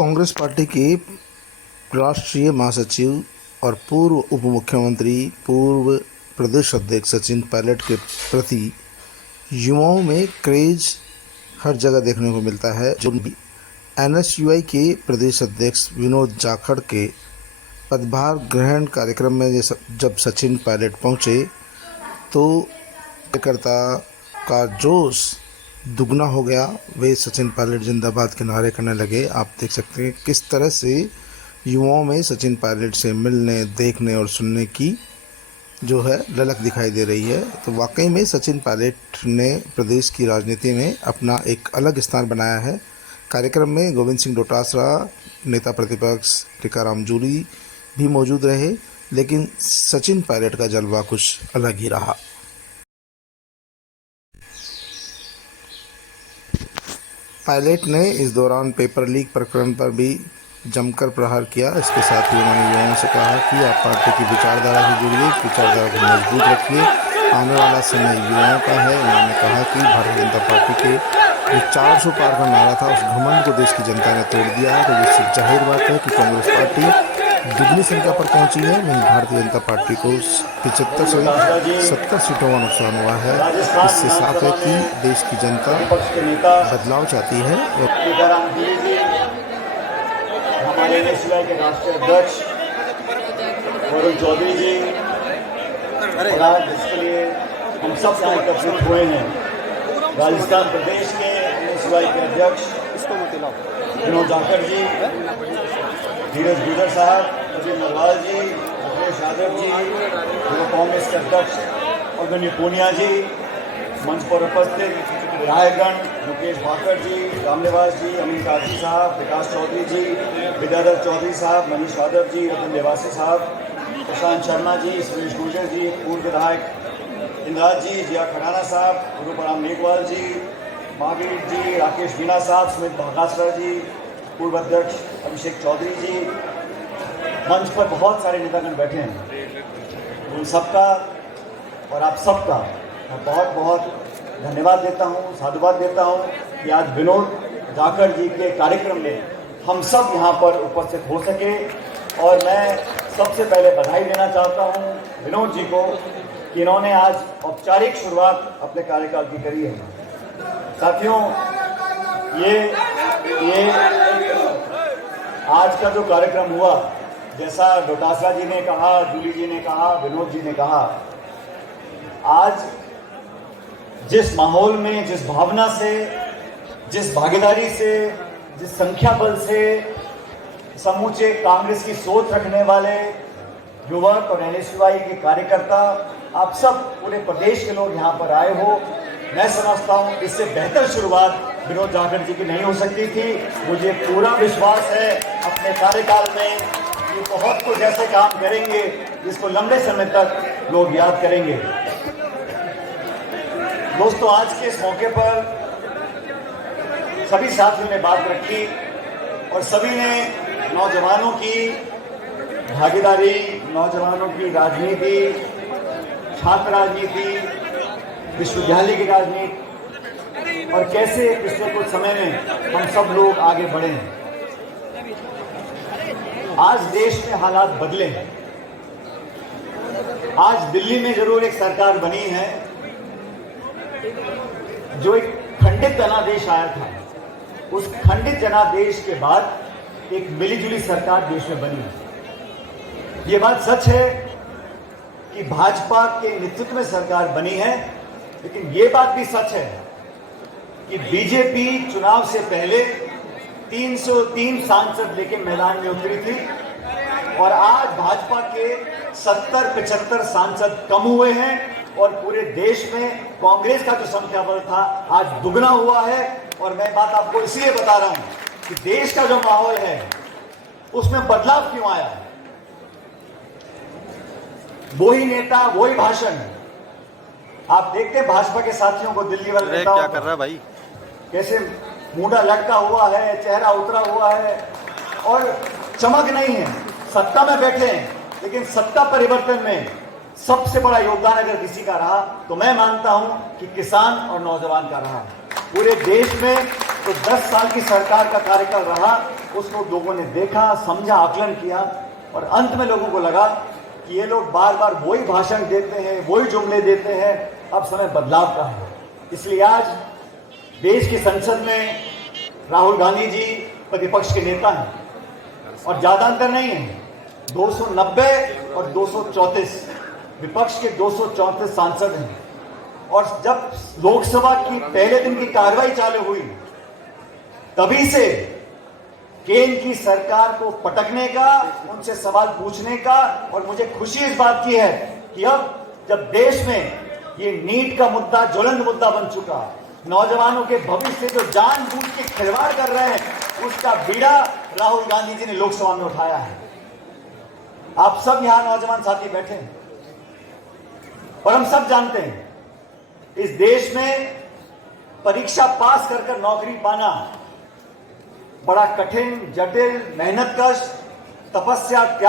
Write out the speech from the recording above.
Congress party के राष्ट्रीय महासचिव और पूर्व उप मुख्यमंत्री पूर्व प्रदेश अध्यक्ष सचिन पायलट के प्रति युवाओं में क्रेज हर जगह देखने को मिलता है। जो एनएसयूआई के प्रदेश अध्यक्ष विनोद जाखड़ के पदभार ग्रहण कार्यक्रम में जब सचिन पायलट पहुंचे तो कार्यकर्ता का जोश दुगना हो गया। वे सचिन पायलट जिंदाबाद के नारे करने लगे। आप देख सकते हैं किस तरह से युवाओं में सचिन पायलट से मिलने, देखने और सुनने की जो है ललक दिखाई दे रही है। तो वाकई में सचिन पायलट ने प्रदेश की राजनीति में अपना एक अलग स्थान बनाया है। कार्यक्रम में गोविंद सिंह डोटासरा, नेता प्रतिपक्ष टीकाराम जूली भी मौजूद रहे, लेकिन सचिन पायलट का जलवा कुछ अलग ही रहा। पायलट ने इस दौरान पेपर लीक प्रकरण पर भी जमकर प्रहार किया। इसके साथ ही उन्होंने युवाओं से कहा कि आप पार्टी की विचारधारा से जुड़िए, विचारधारा को मजबूत रखिए, आने वाला समय युवाओं का है। उन्होंने कहा कि भारतीय जनता पार्टी के जो 400 पार का नारा था, उस घमंड को देश की जनता ने तोड़ दिया है। तो इससे जाहिर बात है कि कांग्रेस पार्टी दुगनी संख्या पर पहुंची है। वहीं भारतीय जनता पार्टी को 75 से 70 सीटों का नुकसान हुआ है। इससे साफ है कि देश की जनता बदलाव चाहती है। हमारे एनएसयूआई के राष्ट्रीय अध्यक्ष वरुण चौधरी जी और आज इसके लिए हम सब यहाँ एकत्रित हुए हैं। राजस्थान प्रदेश के एनएसयूआई के अध्यक्ष विनोद जाखड़ जी, धीरज गुजर साहब, अजय नरवाल जी, अखिलेश यादव जी, कांग्रेस के अध्यक्ष अग्रणी पूनिया जी, मंच पर उपस्थित विधायकगण मुकेश भाकर जी, रामनिवास जी, अमीन काजी साहब, विकास चौधरी जी, विद्याधर चौधरी साहब, मनीष यादव जी, रतन निवासी साहब, प्रशांत शर्मा जी, सुरेश गुर्जर जी, पूर्व विधायक इंद्राज जी, जिया खराना साहब, गुरुपराम मेघवाल जी, महावीर जी, राकेश मीणा साहब, सुमित भागासरा जी, पूर्व अध्यक्ष अभिषेक चौधरी जी, मंच पर बहुत सारे नेतागण बैठे हैं। उन सबका और आप सबका मैं बहुत बहुत धन्यवाद देता हूँ, साधुवाद देता हूँ कि आज विनोद जाखड़ जी के कार्यक्रम में हम सब यहाँ पर उपस्थित हो सके। और मैं सबसे पहले बधाई देना चाहता हूँ विनोद जी को कि इन्होंने आज औपचारिक शुरुआत अपने कार्यकाल की करी है। साथियों, ये आज का जो कार्यक्रम हुआ, जैसा डोटासरा जी ने कहा, जूली जी ने कहा, विनोद जी ने कहा, आज जिस माहौल में, जिस भावना से, जिस भागीदारी से, जिस संख्या बल से समूचे कांग्रेस की सोच रखने वाले युवक और एनएसयूआई के कार्यकर्ता, आप सब पूरे प्रदेश के लोग यहाँ पर आए हो, मैं समझता हूँ इससे बेहतर शुरुआत विनोद जाखड़ जी की नहीं हो सकती थी। मुझे पूरा विश्वास है अपने कार्यकाल में ये बहुत कुछ ऐसे काम करेंगे जिसको लंबे समय तक लोग याद करेंगे। दोस्तों, आज के इस मौके पर सभी साथियों ने बात रखी और सभी ने नौजवानों की भागीदारी, नौजवानों की राजनीति, छात्र राजनीति, विश्वविद्यालय की राजनीति और कैसे पिछले कुछ समय में हम सब लोग आगे बढ़े हैं। आज देश में हालात बदले हैं। आज दिल्ली में जरूर एक सरकार बनी है, जो एक खंडित जनादेश आया था। उस खंडित जनादेश के बाद एक मिलीजुली सरकार देश में बनी है। ये बात सच है कि भाजपा के नेतृत्व में सरकार बनी है, लेकिन ये बात भी सच है कि बीजेपी चुनाव से पहले 303 सांसद लेके मैदान में उतरी थी और आज भाजपा के 70-75 सांसद कम हुए हैं और पूरे देश में कांग्रेस का जो संख्या बल था आज दुगना हुआ है। और मैं बात आपको इसलिए बता रहा हूं कि देश का जो माहौल है उसमें बदलाव क्यों आया है। वही नेता, वही भाषण। आप देखते हैं भाजपा के साथियों को, दिल्ली वाले नेताओं क्या कर रहा है भाई, कैसे मुंडा लटका हुआ है, चेहरा उतरा हुआ है और चमक नहीं है। सत्ता में बैठे हैं, लेकिन सत्ता परिवर्तन में सबसे बड़ा योगदान अगर किसी का रहा तो मैं मानता हूं कि किसान और नौजवान का रहा। पूरे देश में तो 10 साल की सरकार का कार्यकाल रहा, उसको लोगों ने देखा, समझा, आकलन किया और अंत में लोगों को लगा कि ये लोग बार बार वही भाषण देते हैं, वही जुमले देते हैं, अब समय बदलाव का है। इसलिए आज देश की संसद में राहुल गांधी जी प्रतिपक्ष के नेता हैं और ज्यादा अंतर नहीं है, 290 और 234 विपक्ष के 234 सांसद हैं। और जब लोकसभा की पहले दिन की कार्रवाई चालू हुई तभी से केंद्र की सरकार को पटकने का, उनसे सवाल पूछने का, और मुझे खुशी इस बात की है कि अब जब देश में ये नीट का मुद्दा ज्वलंत मुद्दा बन चुका, नौजवानों के भविष्य से जो जानबूझ के खिलवाड़ कर रहे हैं, उसका बीड़ा राहुल गांधी जी ने लोकसभा में उठाया है। आप सब यहां नौजवान साथी बैठे हैं और हम सब जानते हैं इस देश में परीक्षा पास कर नौकरी पाना बड़ा कठिन, जटिल, मेहनत कश, तपस्या, त्याग